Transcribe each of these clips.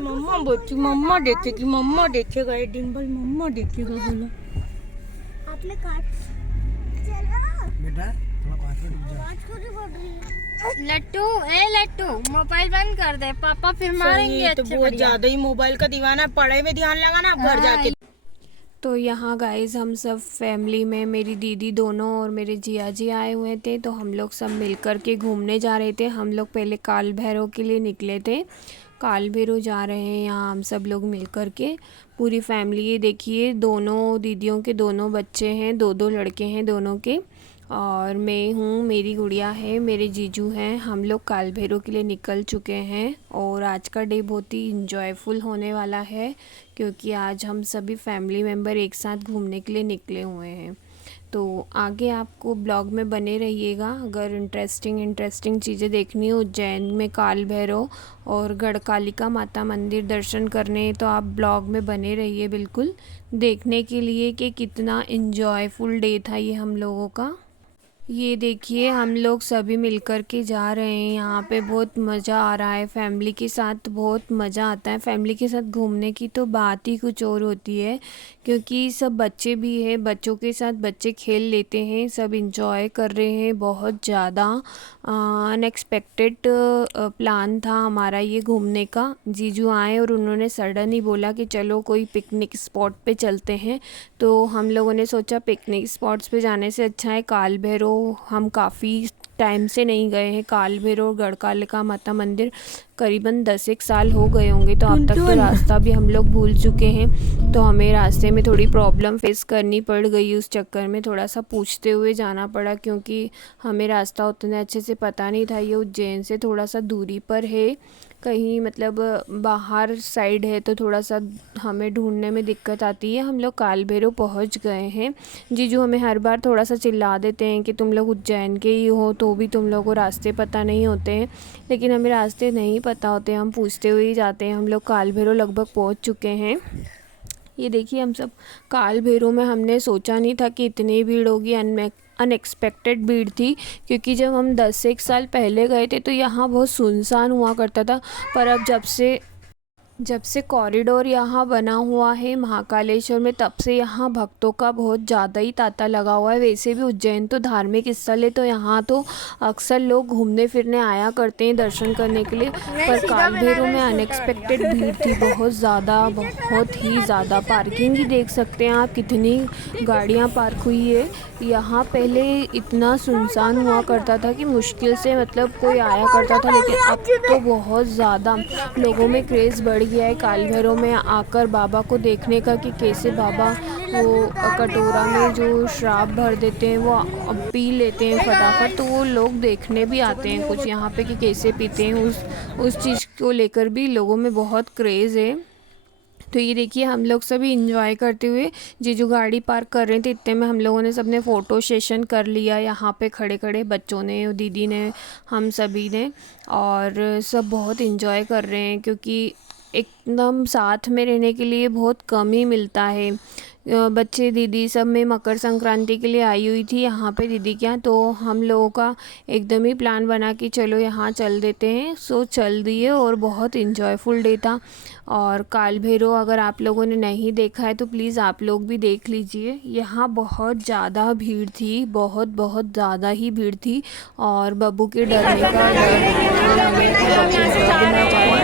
मम्मा बोलती, मम्मा देखेगी, मम्मा देखेगा, ये दिन भर मम्मा देखेगा बोला। आपने काट चलो बेटा थोड़ा पास में रुक जा। लट्टू, ए लट्टू मोबाइल बंद कर दे, पापा फिर मारेंगे। तो बहुत ज्यादा ही मोबाइल का दीवाना, पढ़ाई में ध्यान लगाना घर जाके। तो यहाँ गाइस हम सब फैमिली में मेरी दीदी दोनों और मेरे जिया जी आए हुए थे, तो हम लोग सब मिल कर के घूमने जा रहे थे। हम लोग पहले काल भैरव के लिए निकले थे, काल भैरव जा रहे हैं यहाँ हम सब लोग मिल कर के पूरी फैमिली। ये देखिए दोनों दीदियों के दोनों बच्चे हैं, दो दो लड़के हैं दोनों के, और मैं हूँ, मेरी गुड़िया है, मेरे जीजू हैं। हम लोग काल भैरव के लिए निकल चुके हैं और आज का डे बहुत ही इंजॉयफुल होने वाला है क्योंकि आज हम सभी फैमिली मेम्बर एक साथ घूमने के लिए निकले हुए हैं। तो आगे आपको ब्लॉग में बने रहिएगा। अगर इंटरेस्टिंग चीज़ें देखनी हो उज्जैन में काल भैरव और गढ़कालिका माता मंदिर दर्शन करने, तो आप ब्लॉग में बने रहिए बिल्कुल देखने के लिए कि कितना इंजॉयफुल डे था ये हम लोगों का। ये देखिए हम लोग सभी मिलकर के जा रहे हैं, यहाँ पे बहुत मज़ा आ रहा है। फैमिली के साथ बहुत मज़ा आता है, फैमिली के साथ घूमने की तो बात ही कुछ और होती है क्योंकि सब बच्चे भी हैं, बच्चों के साथ बच्चे खेल लेते हैं, सब इंजॉय कर रहे हैं। बहुत ज़्यादा अनएक्सपेक्टेड प्लान था हमारा ये घूमने का। जीजू आए और उन्होंने सडन ही बोला कि चलो कोई पिकनिक स्पॉट पे चलते हैं, तो हम लोगों ने सोचा पिकनिक स्पॉट्स पे जाने से अच्छा है काल भैरव। हम काफ़ी टाइम से नहीं गए हैं काल भैरव गढ़कालिका माता मंदिर, करीबन 10 साल हो गए होंगे, तो अब तक तो रास्ता भी हम लोग भूल चुके हैं। तो हमें रास्ते में थोड़ी प्रॉब्लम फेस करनी पड़ गई, उस चक्कर में थोड़ा सा पूछते हुए जाना पड़ा क्योंकि हमें रास्ता उतने अच्छे से पता नहीं था। ये उज्जैन से थोड़ा सा दूरी पर है, कहीं मतलब बाहर साइड है, तो थोड़ा सा हमें ढूंढने में दिक्कत आती है। हम लोग काल भैरव पहुँच गए हैं। जीजू हमें हर बार थोड़ा सा चिल्ला देते हैं कि तुम लोग उज्जैन के ही हो तो भी तुम लोगों को रास्ते पता नहीं होते हैं, लेकिन हमें रास्ते नहीं पता होते, हम पूछते हुए ही जाते हैं। हम लोग काल भैरव लगभग पहुँच चुके हैं। ये देखिए हम सब काल भैरव में, हमने सोचा नहीं था कि इतनी भीड़ होगी, अनएक्सपेक्टेड भीड़ थी क्योंकि जब हम 10 साल पहले गए थे तो यहाँ बहुत सुनसान हुआ करता था, पर अब जब से कॉरिडोर यहाँ बना हुआ है महाकालेश्वर में, तब से यहाँ भक्तों का बहुत ज़्यादा ही तांता लगा हुआ है। वैसे भी उज्जैन तो धार्मिक स्थल है, तो यहाँ तो अक्सर लोग घूमने फिरने आया करते हैं दर्शन करने के लिए, पर काल भैरव में अनएक्सपेक्टेड भीड़ थी बहुत ही ज़्यादा। पार्किंग ही देख सकते हैं आप, कितनी गाड़ियाँ पार्क हुई है यहाँ। पहले इतना सुनसान हुआ करता था कि मुश्किल से मतलब कोई आया करता था, लेकिन अब तो बहुत ज़्यादा लोगों में क्रेज़ बढ़ गया है काल भैरव में आकर बाबा को देखने का कि कैसे बाबा वो कटोरा में जो शराब भर देते हैं वो पी लेते हैं फटाफट, तो वो लोग देखने भी आते हैं कुछ यहाँ पे कि कैसे पीते हैं। उस चीज़ को लेकर भी लोगों में बहुत क्रेज़ है। तो ये देखिए हम लोग सभी इंजॉय करते हुए जीजू गाड़ी पार्क कर रहे थे, इतने में हम लोगों ने सबने फ़ोटो सेशन कर लिया यहाँ पे खड़े खड़े, बच्चों ने, दीदी ने, हम सभी ने, और सब बहुत इंजॉय कर रहे हैं क्योंकि एकदम साथ में रहने के लिए बहुत कम ही मिलता है। बच्चे दीदी सब में मकर संक्रांति के लिए आई हुई थी यहाँ पे दीदी के यहाँ, तो हम लोगों का एकदम ही प्लान बना कि चलो यहाँ चल देते हैं, सो चल दिए और बहुत इंजॉयफुल डे था। और काल भैरव अगर आप लोगों ने नहीं देखा है तो प्लीज़ आप लोग भी देख लीजिए। यहाँ बहुत ज़्यादा भीड़ थी, बहुत ज़्यादा ही भीड़ थी, और बब्बू के डरने का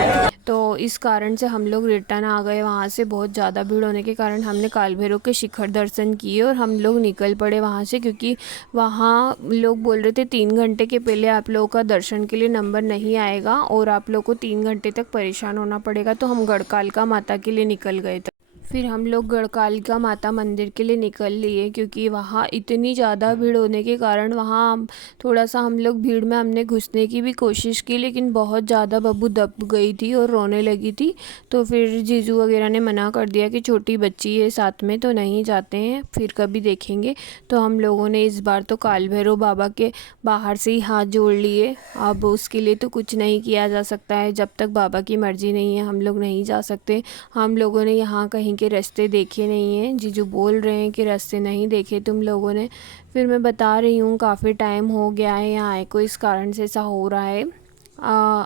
डर, तो इस कारण से हम लोग रिटर्न आ गए वहाँ से। बहुत ज़्यादा भीड़ होने के कारण हमने काल भैरव के शिखर दर्शन किए और हम लोग निकल पड़े वहाँ से, क्योंकि वहाँ लोग बोल रहे थे 3 घंटे के पहले आप लोगों का दर्शन के लिए नंबर नहीं आएगा और आप लोग को 3 घंटे तक परेशान होना पड़ेगा। तो हम गढ़कालिका माता के लिए निकल गए थे। फिर हम लोग गढ़कालिका माता मंदिर के लिए निकल लिए, क्योंकि वहाँ इतनी ज़्यादा भीड़ होने के कारण वहाँ थोड़ा सा हम लोग भीड़ में हमने घुसने की भी कोशिश की, लेकिन बहुत ज़्यादा बब्बू दब गई थी और रोने लगी थी। तो फिर जीजू वगैरह ने मना कर दिया कि छोटी बच्ची है साथ में तो नहीं जाते हैं, फिर कभी देखेंगे। तो हम लोगों ने इस बार तो काल भैरव बाबा के बाहर से ही हाथ जोड़ लिए। अब उसके लिए तो कुछ नहीं किया जा सकता है, जब तक बाबा की मर्ज़ी नहीं है हम लोग नहीं जा सकते। हम लोगों ने यहाँ कहीं के रास्ते देखे नहीं हैं। जीजू बोल रहे हैं कि रास्ते नहीं देखे तुम लोगों ने। फिर मैं बता रही हूँ काफ़ी टाइम हो गया है यहाँ आए को, इस कारण से ऐसा हो रहा है।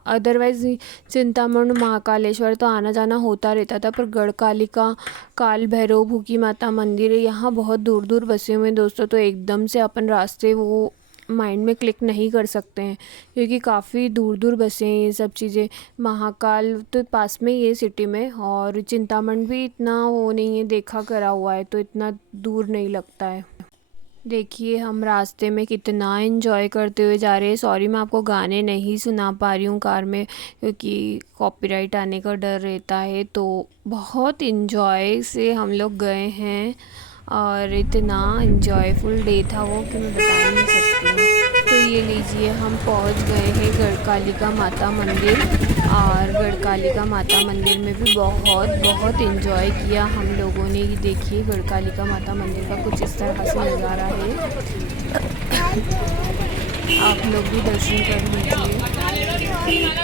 अदरवाइज़ चिंतामण महाकालेश्वर तो आना जाना होता रहता था, पर गढ़कालिका, काल भैरव, भूखी माता मंदिर है यहाँ बहुत दूर दूर बसे हुए हैं दोस्तों। तो एकदम से अपन रास्ते वो माइंड में क्लिक नहीं कर सकते हैं, क्योंकि काफ़ी दूर दूर बसे हैं ये सब चीज़ें। महाकाल तो पास में ये सिटी में, और चिंतामण भी इतना वो नहीं है, देखा करा हुआ है तो इतना दूर नहीं लगता है। देखिए हम रास्ते में कितना एंजॉय करते हुए जा रहे हैं। सॉरी मैं आपको गाने नहीं सुना पा रही हूँ कार में, क्योंकि कॉपीराइट आने का डर रहता है। तो बहुत एंजॉय से हम लोग गए हैं और इतना एंजॉयफुल डे था वो कि मैं बता नहीं सकती। तो ये लीजिए हम पहुंच गए हैं गढ़कालिका माता मंदिर, और गढ़कालिका माता मंदिर में भी बहुत बहुत एंजॉय किया हम लोगों ने। ये देखिए गढ़कालिका माता मंदिर का कुछ इस तरह से नज़ारा है, आप लोग भी दर्शन कर लीजिए।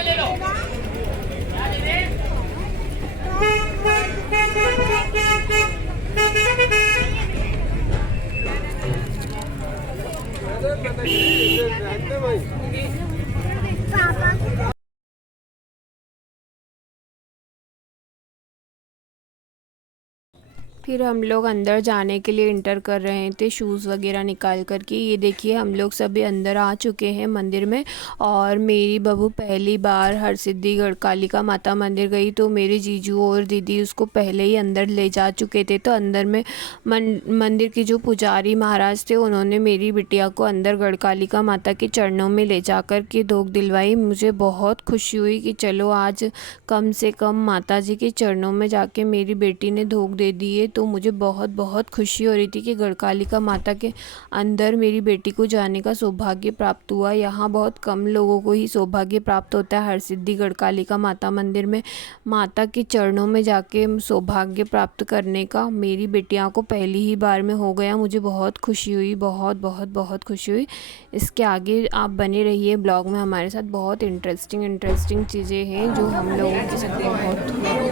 फिर हम लोग अंदर जाने के लिए इंटर कर रहे थे शूज़ वगैरह निकाल कर के। ये देखिए हम लोग सभी अंदर आ चुके हैं मंदिर में, और मेरी बहू पहली बार हरसिद्धि गढ़कालिका माता मंदिर गई, तो मेरे जीजू और दीदी उसको पहले ही अंदर ले जा चुके थे। तो अंदर में मंदिर के जो पुजारी महाराज थे उन्होंने मेरी बिटिया को अंदर गढ़कालिका माता के चरणों में ले जा कर के धोख दिलवाई। मुझे बहुत खुशी हुई कि चलो आज कम से कम माता जी के चरणों में जाके मेरी बेटी ने धोख दे दी है। तो मुझे बहुत बहुत खुशी हो रही थी कि गढ़कालिका माता के अंदर मेरी बेटी को जाने का सौभाग्य प्राप्त हुआ। यहाँ बहुत कम लोगों को ही सौभाग्य प्राप्त होता है हरसिद्धि गढ़कालिका माता मंदिर में माता के चरणों में जाके सौभाग्य प्राप्त करने का। मेरी बेटियाँ को पहली ही बार में हो गया। मुझे बहुत खुशी हुई, बहुत बहुत बहुत खुशी हुई। इसके आगे आप बने रहिए ब्लॉग में हमारे साथ, बहुत इंटरेस्टिंग चीज़ें हैं जो हम लोगों के साथ बहुत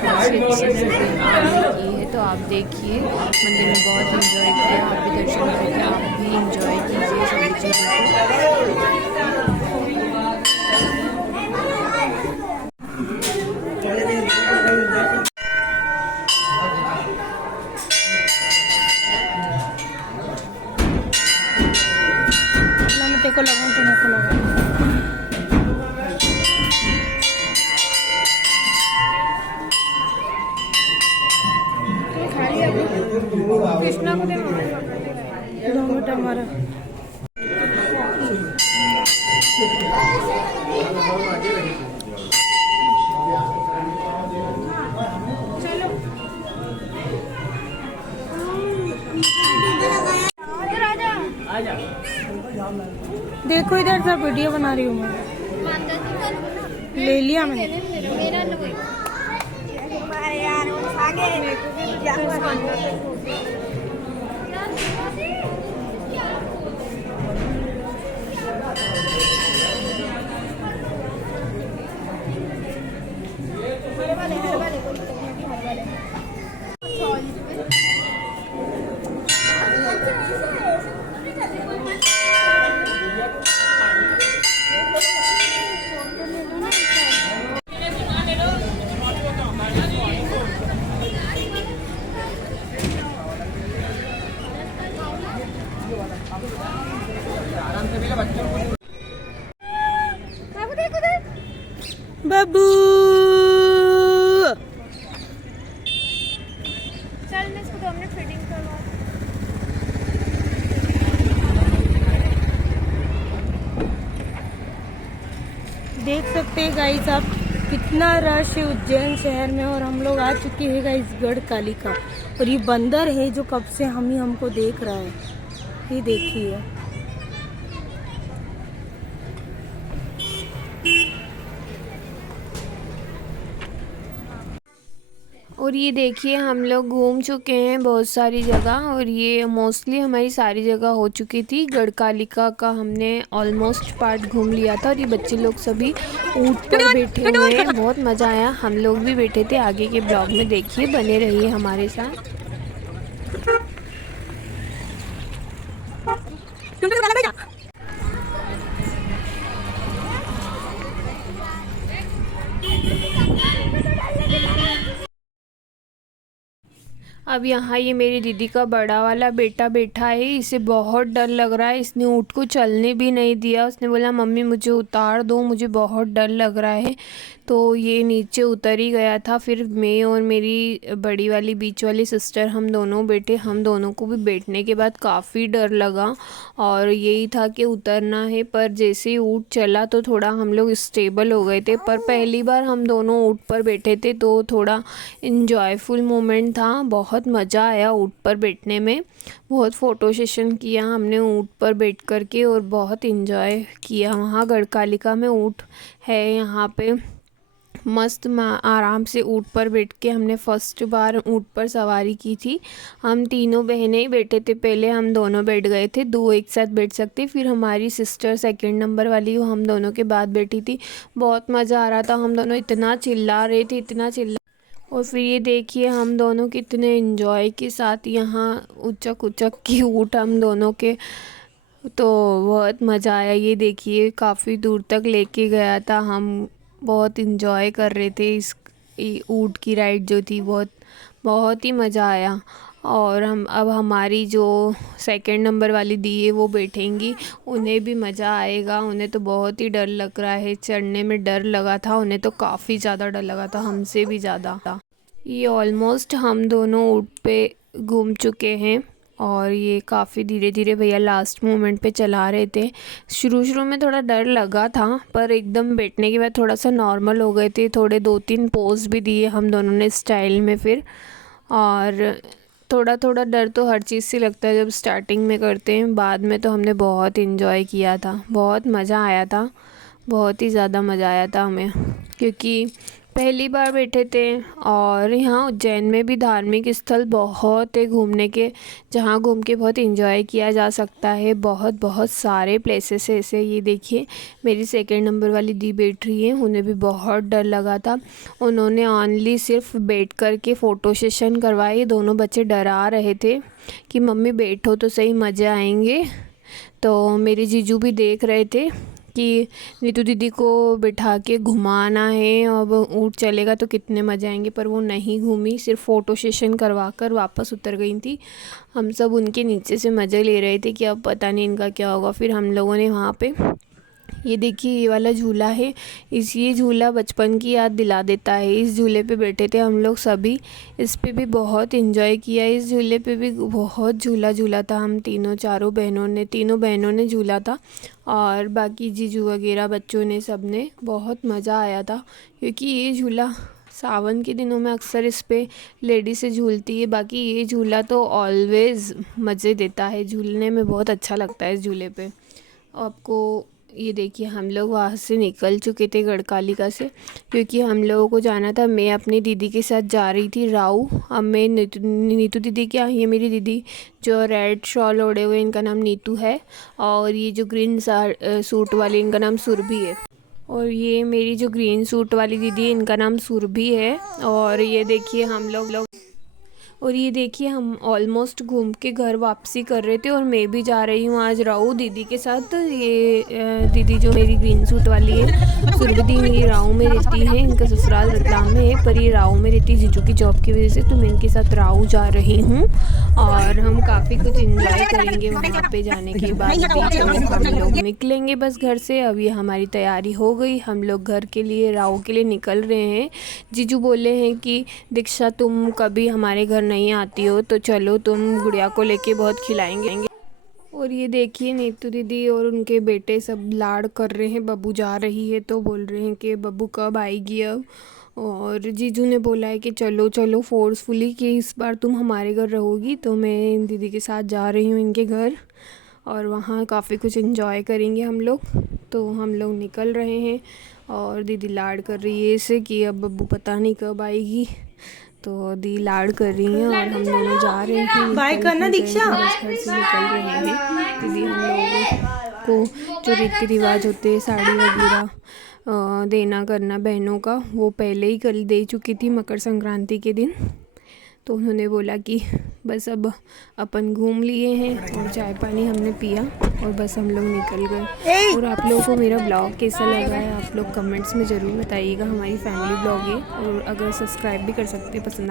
अच्छी चीज़ें की है। तो आप देखिए मंदिर में बहुत एंजॉय किया, आप भी दर्शन करके आप भी एंजॉय कीजिए सभी चीज़ों को लगाऊं तो मेरे को लगाऊं। कृष्णा को दे हमारा देखो इधर सब वीडियो बना रही हूँ मैं। ले लिया मैंने। मेरा बाबू देख सकते हैं गाइस आप कितना रश है उज्जैन शहर में। और हम लोग आ चुके हैं गाइस गढ़कालिका। और ये बंदर है जो कब से हमको देख रहा है, ये देखिए। और ये देखिए हम लोग घूम चुके हैं बहुत सारी जगह, और ये मोस्टली हमारी सारी जगह हो चुकी थी। गढ़कालिका का हमने ऑलमोस्ट पार्ट घूम लिया था। और ये बच्चे लोग सभी ऊँट पर बैठे हुए हैं, बहुत मज़ा आया। हम लोग भी बैठे थे। आगे के ब्लॉग में देखिए, बने रहिए हमारे साथ। अब यहाँ ये मेरी दीदी का बड़ा वाला बेटा बैठा है। इसे बहुत डर लग रहा है। इसने ऊँट को चलने भी नहीं दिया। उसने बोला मम्मी मुझे उतार दो, मुझे बहुत डर लग रहा है। तो ये नीचे उतर ही गया था। फिर मैं और मेरी बड़ी वाली बीच वाली सिस्टर हम दोनों बैठे। हम दोनों को भी बैठने के बाद काफ़ी डर लगा और यही था कि उतरना है। पर जैसे ही ऊँट चला तो थोड़ा हम लोग स्टेबल हो गए थे। पर पहली बार हम दोनों ऊँट पर बैठे थे तो थोड़ा इन्जॉयफुल मोमेंट था। बहुत मज़ा आया ऊँट पर बैठने में। बहुत फ़ोटो सेशन किया हमने ऊँट पर बैठ कर के और बहुत इन्जॉय किया। वहाँ गढ़कालिका में ऊँट है, यहाँ पे मस्त आराम से ऊँट पर बैठ के हमने फ़र्स्ट बार ऊँट पर सवारी की थी। हम तीनों बहनें ही बैठे थे। पहले हम दोनों बैठ गए थे, दो एक साथ बैठ सकते। फिर हमारी सिस्टर सेकंड नंबर वाली, वो हम दोनों के बाद बैठी थी। बहुत मज़ा आ रहा था। हम दोनों इतना चिल्ला रहे थे, इतना चिल्ला। और फिर ये देखिए हम दोनों कितने एंजॉय के साथ यहाँ उचक उचक के ऊँट हम दोनों के, तो बहुत मज़ा आया। ये देखिए काफ़ी दूर तक लेके गया था। हम बहुत इन्जॉय कर रहे थे इस ऊँट की राइड जो थी। बहुत ही मज़ा आया। और अब हमारी जो सेकंड नंबर वाली दी है वो बैठेंगी, उन्हें भी मज़ा आएगा। उन्हें तो बहुत ही डर लग रहा है, चढ़ने में डर लगा था उन्हें, तो काफ़ी ज़्यादा डर लगा था, हमसे भी ज़्यादा। ये ऑलमोस्ट हम दोनों ऊँट पे घूम चुके हैं। और ये काफ़ी धीरे धीरे भैया लास्ट मोमेंट पे चला रहे थे। शुरू में थोड़ा डर लगा था, पर एकदम बैठने के बाद थोड़ा सा नॉर्मल हो गए थे। थोड़े 2-3 पोज भी दिए हम दोनों ने स्टाइल में फिर। और थोड़ा डर तो हर चीज़ से लगता है जब स्टार्टिंग में करते हैं। बाद में तो हमने बहुत इन्जॉय किया था, बहुत मज़ा आया था, बहुत ही ज़्यादा मज़ा आया था हमें, क्योंकि पहली बार बैठे थे। और यहाँ उज्जैन में भी धार्मिक स्थल बहुत है घूमने के, जहाँ घूम के बहुत एंजॉय किया जा सकता है। बहुत सारे प्लेसेस है ऐसे। ये देखिए मेरी सेकंड नंबर वाली दी बैठ रही है, उन्हें भी बहुत डर लगा था। उन्होंने ओनली सिर्फ बैठ कर के फ़ोटो सेशन करवाए। दोनों बच्चे डरा रहे थे कि मम्मी बैठो तो सही, मज़े आएंगे। तो मेरे जीजू भी देख रहे थे कि नीतू दीदी को बिठा के घुमाना है, अब ऊँट चलेगा तो कितने मज़े आएंगे। पर वो नहीं घूमी, सिर्फ फ़ोटो सेशन करवा कर वापस उतर गई थी। हम सब उनके नीचे से मज़े ले रहे थे कि अब पता नहीं इनका क्या होगा। फिर हम लोगों ने वहाँ पे, ये देखिए ये वाला झूला है, ये झूला बचपन की याद दिला देता है। इस झूले पे बैठे थे हम लोग सभी, इस पे भी बहुत एंजॉय किया। इस झूले पे भी बहुत झूला था। हम तीनों बहनों ने झूला था, और बाकी जीजू वगैरह बच्चों ने, सब ने बहुत मज़ा आया था। क्योंकि ये झूला सावन के दिनों में अक्सर इस पे लेडी से झूलती है। बाकी ये झूला तो ऑलवेज़ मज़े देता है, झूलने में बहुत अच्छा लगता है इस झूले पे आपको। ये देखिए हम लोग वहाँ से निकल चुके थे गढ़कालिका से, क्योंकि हम लोगों को जाना था। मैं अपनी दीदी के साथ जा रही थी राऊ। अब मैं नीतू दीदी, क्या ये मेरी दीदी जो रेड शॉल ओढ़े हुए, इनका नाम नीतू है। और ये जो ग्रीन सूट वाली, इनका नाम सुरभि है। और ये मेरी जो ग्रीन सूट वाली दीदी है, इनका नाम सुरभि है। और ये देखिए हम लोग और ये देखिए हम ऑलमोस्ट घूम के घर वापसी कर रहे थे। और मैं भी जा रही हूँ आज राऊ दीदी के साथ। ये दीदी जो मेरी ग्रीन सूट वाली है, सुरभि, ये राऊ में रहती है, इनका ससुराल रतलाम में है, पर ये राऊ में रहती है जीजू की जॉब की वजह से। तो मैं इनके साथ राऊ जा रही हूँ और हम काफ़ी कुछ एंजॉय करेंगे वहाँ पे जाने के बाद। हम लोग निकलेंगे बस घर से। अभी हमारी तैयारी हो गई, हम लोग घर के लिए, राऊ के लिए निकल रहे हैं। जीजू बोले हैं कि दीक्षा तुम कभी हमारे घर नहीं आती हो तो चलो, तुम गुड़िया को लेके बहुत खिलाएंगे। और ये देखिए नीतू दीदी और उनके बेटे सब लाड़ कर रहे हैं। बब्बू जा रही है तो बोल रहे हैं कि बब्बू कब आएगी अब। और जीजू ने बोला है कि चलो चलो फोर्सफुली कि इस बार तुम हमारे घर रहोगी। तो मैं दीदी के साथ जा रही हूँ इनके घर और वहाँ काफ़ी कुछ एंजॉय करेंगे हम लोग। तो हम लोग निकल रहे हैं और दीदी लाड़ कर रही है इसे कि अब बब्बू पता नहीं कब आएगी। तो दी लाड़ कर रही हैं और हम दोनों जा रहे हैं। बाय करना दीक्षा। घर से निकल रहे हैं। दीदी हम लोगों को जो रीति रिवाज होते हैं साड़ी वगैरह देना करना बहनों का, वो पहले ही कल दे चुकी थी मकर संक्रांति के दिन। तो उन्होंने बोला कि बस अब अपन घूम लिए हैं और चाय पानी हमने पिया और बस हम लोग निकल गए। और आप लोगों को मेरा ब्लॉग कैसा लगा है आप लोग कमेंट्स में ज़रूर बताइएगा। हमारी फैमिली ब्लॉग है और अगर सब्सक्राइब भी कर सकते हैं पसंद